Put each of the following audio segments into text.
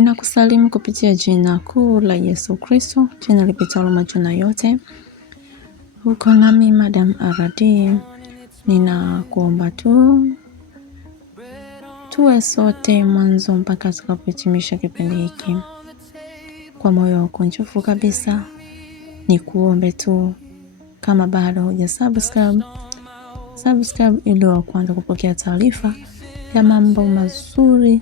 Ninakusalimu kupitia jina kuu la Yesu Kristo, jina lipitalo majina yote. Uko nami Madam RD. Ninakuomba tuwe sote mwanzo mpaka tutakapohitimisha kipindi hiki. Kwa moyo mkunjufu kabisa, nikuombe tu kama bado hujasubscribe, ili wa kwanza kupokea taarifa ya mambo mazuri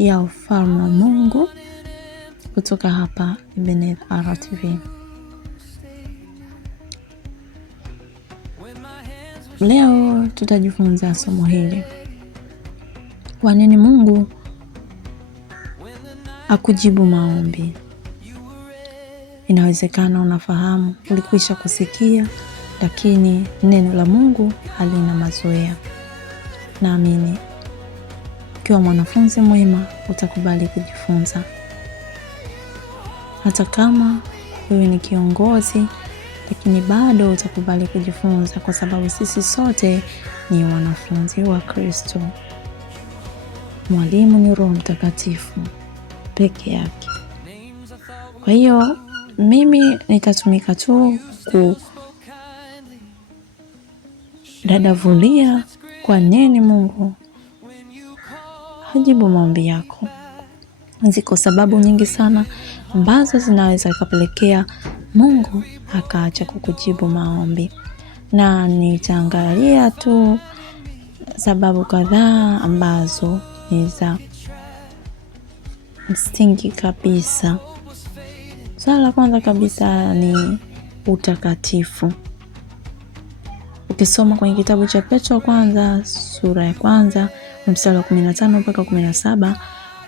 ya ufalme wa Mungu kutoka hapa Ebenezer RTV. Leo tutajifunza somo hili. Kwa nini Mungu akujibu maombi? Inawezekana unafahamu, ulikwisha kusikia, lakini neno la Mungu halina mazoea. Naamini ukiwa mwanafunzi mwema utakubali kujifunza. Hata kama wewe ni kiongozi, lakini bado utakubali kujifunza, kwa sababu sisi sote ni wanafunzi wa Kristo. Mwalimu ni Roho Mtakatifu peke yake. Kwa hiyo mimi nitatumika tu kudadavulia kwa nini Mungu hajibu maombi yako. Ziko sababu nyingi sana ambazo zinaweza kupelekea Mungu akaacha kukujibu maombi, na nitaangalia tu sababu kadhaa ambazo ni za msingi kabisa. Swala la kwanza kabisa ni utakatifu. Ukisoma kwenye kitabu cha Petro kwanza sura ya kwanza mstari wa 15 mpaka 17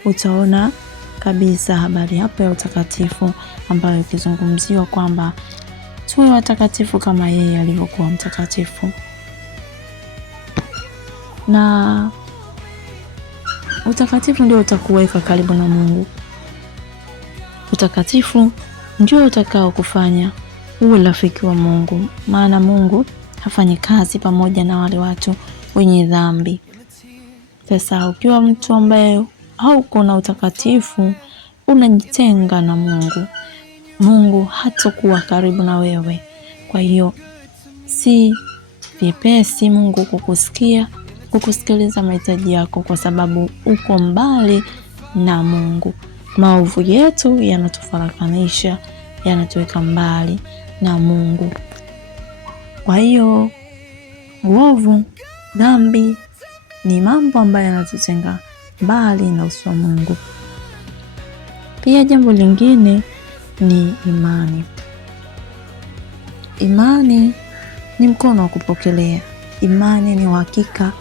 utaona kabisa habari hapo ya utakatifu, ambayo ikizungumziwa kwamba tuwe watakatifu kama yeye alivyokuwa mtakatifu. Na utakatifu ndio utakuweka karibu na Mungu. Utakatifu ndio utakao kufanya uwe rafiki wa Mungu, maana Mungu hafanyi kazi pamoja na wale watu wenye dhambi. Sasa ukiwa mtu ambaye hauko na utakatifu, unajitenga na Mungu. Mungu hatakuwa karibu na wewe. Kwa hiyo si vyepesi Mungu kukusikiliza mahitaji yako, kwa sababu uko mbali na Mungu. Maovu yetu yanatufarakanisha, yanatuweka mbali na Mungu. Kwa hiyo uovu, dhambi ni mambo ambayo yanatutenga mbali na uso wa Mungu. Pia jambo lingine ni imani. Imani ni mkono wa kupokelea. Imani ni uhakika.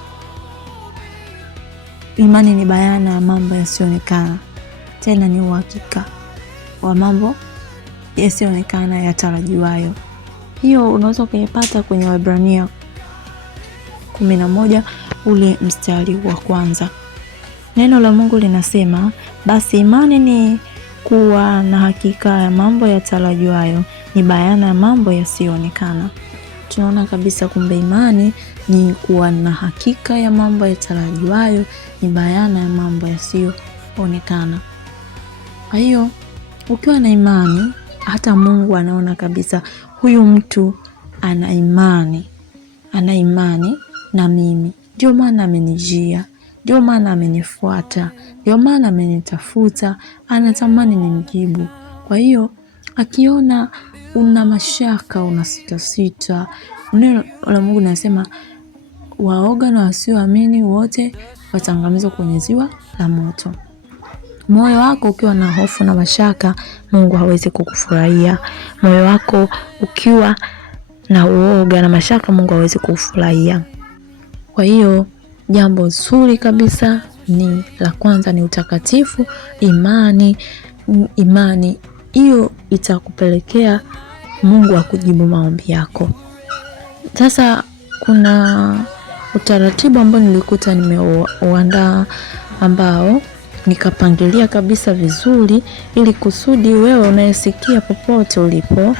Imani ni bayana ya mambo yasiyoonekana, tena ni uhakika wa mambo yasiyoonekana yatarajiwayo. Hiyo unaweza kuipata kwenye Waebrania 11 ule mstari wa kwanza. Neno la Mungu linasema, basi imani ni kuwa na hakika ya mambo yatarajiwayo, ni bayana ya mambo yasiyoonekana. Tunaona kabisa kumbe imani ni kuwa na hakika ya mambo yatarajiwayo, ni bayana ya mambo yasiyoonekana. Kwa hiyo ukiwa na imani, hata Mungu anaona kabisa huyu mtu ana imani na mimi. Ndio maana amenijia, ndio maana amenifuata, ndio maana amenitafuta, anatamani nimjibu. Kwa hiyo akiona una mashaka, una sita, neno la Mungu linasema waoga na wasioamini wote wataangamizwa kwenye ziwa la moto. Moyo wako ukiwa na hofu na mashaka, Mungu hawezi kukufurahia. Moyo wako ukiwa na uoga na mashaka, Mungu hawezi kukufurahia. Kwa hiyo jambo zuri kabisa ni la kwanza ni utakatifu. Imani hiyo itakupelekea Mungu akujibu maombi yako. Sasa kuna utaratibu ambao nilikuta nimeuandaa, ambao nikapangilia kabisa vizuri, ili kusudi wewe unayesikia popote ulipo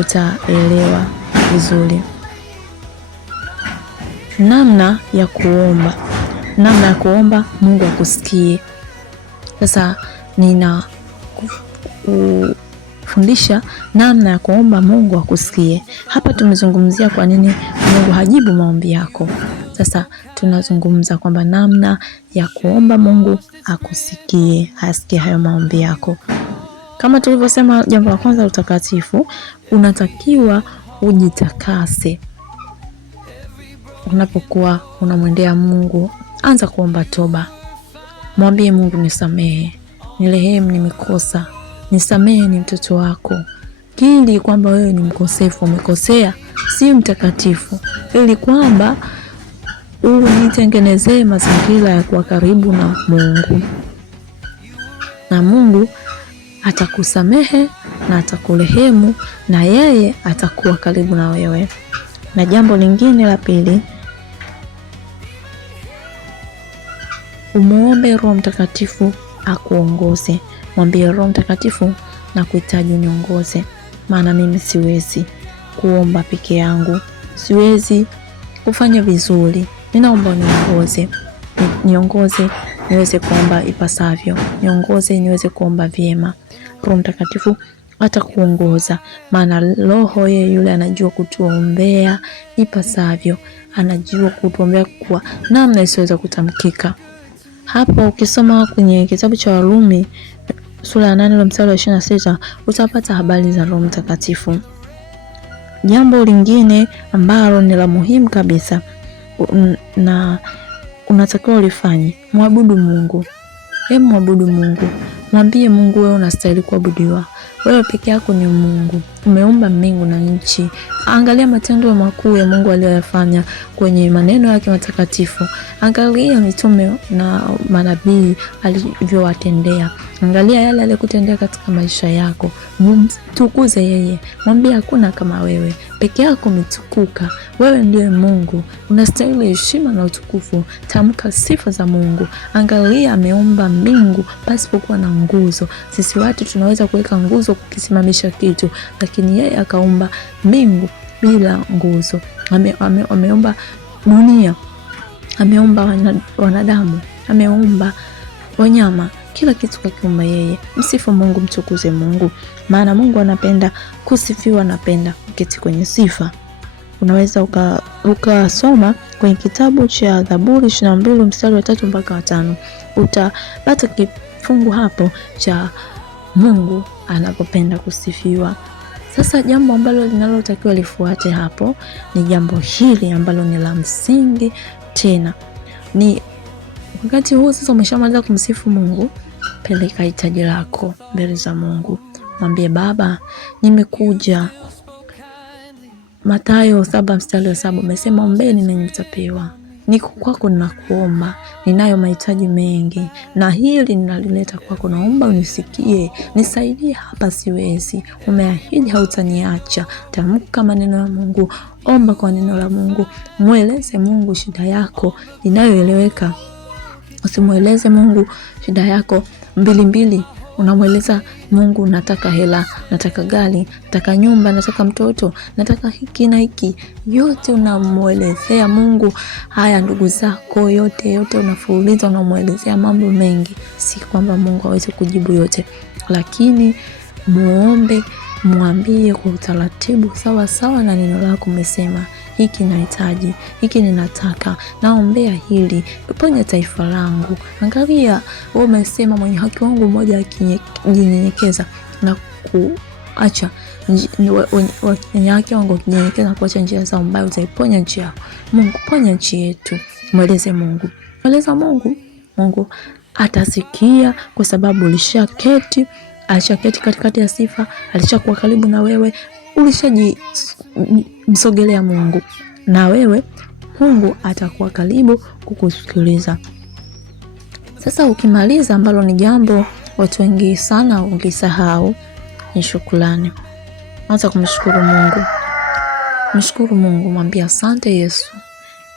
utaelewa vizuri. Namna ya kuomba Mungu akusikie. Sasa nina kufundisha namna ya kuomba Mungu akusikie. Hapa tumezungumzia kwa nini Mungu hajibu maombi yako. Sasa tunazungumza kwamba namna ya kuomba Mungu akusikie, asikie hayo maombi yako. Kama tulivyosema, jambo la kwanza, utakatifu. Unatakiwa ujitakase. Unapokuwa unamwendea Mungu, anza kuomba toba. Mwambie Mungu, nisamehe, nirehemu, nimekosa, nisamehe, ni mtoto wako. Kili kwamba wewe ni mkosefu, umekosea, si mtakatifu, ili kwamba unitengenezee mazingira ya kuwa karibu na Mungu. Na Mungu atakusamehe na atakurehemu, na yeye atakuwa karibu na wewe. Na jambo lingine la pili, umuombe Roho Mtakatifu akuongoze. Mwambie Roho Mtakatifu, na kuhitaji uniongoze, maana mimi siwezi kuomba peke yangu, siwezi kufanya vizuri. Ninaomba niongoze niweze kuomba ipasavyo, niongoze niweze kuomba vyema. Roho Mtakatifu atakuongoza, maana Roho yeye yule anajua kutuombea ipasavyo, anajua kutuombea kwa namna isiyoweza kutamkika. Hapo ukisoma kwenye kitabu cha Warumi sura ya 8 mstari wa 26 utapata habari za Roho Mtakatifu. Jambo lingine ambalo ni la muhimu kabisa na unatakiwa ulifanye, muabudu Mungu. Muabudu Mungu. Mwambie Mungu, wewe unastahili kuabudiwa. Wewe peke yako ni Mungu. Umeumba mbingu na nchi. Angalia matendo makuu ya Mungu aliyoyafanya kwenye maneno yake matakatifu. Angalia mitume na manabii alivyowatendea. Angalia yale aliyokutendea katika maisha yako. Mtukuze yeye. Mwambie hakuna kama wewe. Peke yako umetukuka. Wewe ndiye Mungu. Unastahili heshima na utukufu. Tamka sifa za Mungu. Angalia ameumba mbingu pasipokuwa na nguzo. Sisi watu tunaweza kuweka nguzo kukisimamisha kitu, lakini yeye akaumba mbingu bila nguzo. Ameumba dunia. Ameumba wanadamu. Ameumba wanyama. Kila kitu kakiumba yeye. Msifu Mungu, mtukuze Mungu, maana Mungu anapenda kusifiwa, anapenda kuketi kwenye sifa. Unaweza ukasoma kwenye kitabu cha Zaburi 22 mstari wa 3 mpaka 5. Utapata kifungu hapo cha Mungu anapopenda kusifiwa. Sasa jambo ambalo linalotakiwa lifuate hapo ni jambo hili ambalo ni la msingi tena. Ni wakati huu sasa umeshamaliza kumsifu Mungu, peleka hitaji lako mbele za Mungu. Mwambie, Baba, nimekuja. Mathayo 7 mstari wa 7 umesema, ombeni nanyi mtapewa. Niko kwako ninakuomba, ninayo mahitaji mengi na hili ninalileta kwako, naomba unisikie, nisaidie hapa, siwezi. Umeahidi hautaniacha. Tamka maneno ya Mungu, omba kwa neno la Mungu, mueleze Mungu shida yako inayoeleweka. Usimueleze Mungu shida yako mbili. Unamweleza Mungu, nataka hela, nataka gari, nataka nyumba, nataka mtoto, nataka hiki na hiki. Yote unamuelezea Mungu. Haya ndugu zako yote unafuuliza, unamuelezea mambo mengi. Si kwamba Mungu hawezi kujibu yote, lakini muombe, mwambie kwa utaratibu sawa sawa na neno lako. Umesema hiki nahitaji, hiki ninataka, naombea hili, ponya taifa langu. Angalia, wewe umesema mwenye haki wangu mmoja akijinyenyekeza na kuacha wenye haki wangu akijinyenyekeza na kuacha njia zao mbaya, utaiponya nchi yako. Mungu, ponya nchi yetu. Mweleze Mungu. Mweleza Mungu. Mungu atasikia, kwa sababu ulishaketi katikati ya sifa, alishakuwa karibu na wewe, msogelea Mungu, na wewe Mungu atakuwa karibu kukusikiliza. Sasa ukimaliza, ambalo ni jambo watu wengi sana ungisahau, ni shukrani. Anza kumshukuru Mungu. Mshukuru Mungu, mwambie asante Yesu.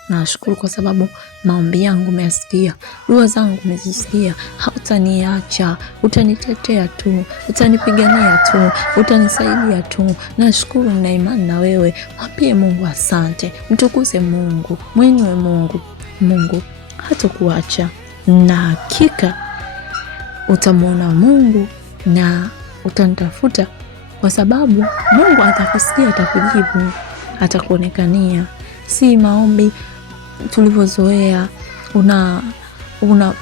Nashukuru kwa sababu maombi yangu umeyasikia, dua zangu umezisikia. Hautaniacha, utanitetea tu, utanipigania tu, utanisaidia tu. Nashukuru, nina imani na wewe. Mwambie Mungu asante, mtukuze Mungu, mwinue Mungu. Mungu hatakuacha, na hakika utamwona Mungu na utanitafuta, kwa sababu Mungu atakusikia, atakujibu, atakuonekania. Si maombi tulivyozoea, una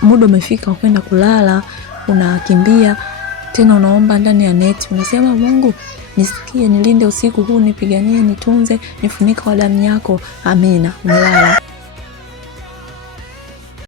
muda umefika kwenda kulala, unakimbia tena unaomba ndani ya neti, unasema Mungu nisikie, nilinde usiku huu, nipiganie, nitunze, nifunike kwa damu yako, amina, umelala.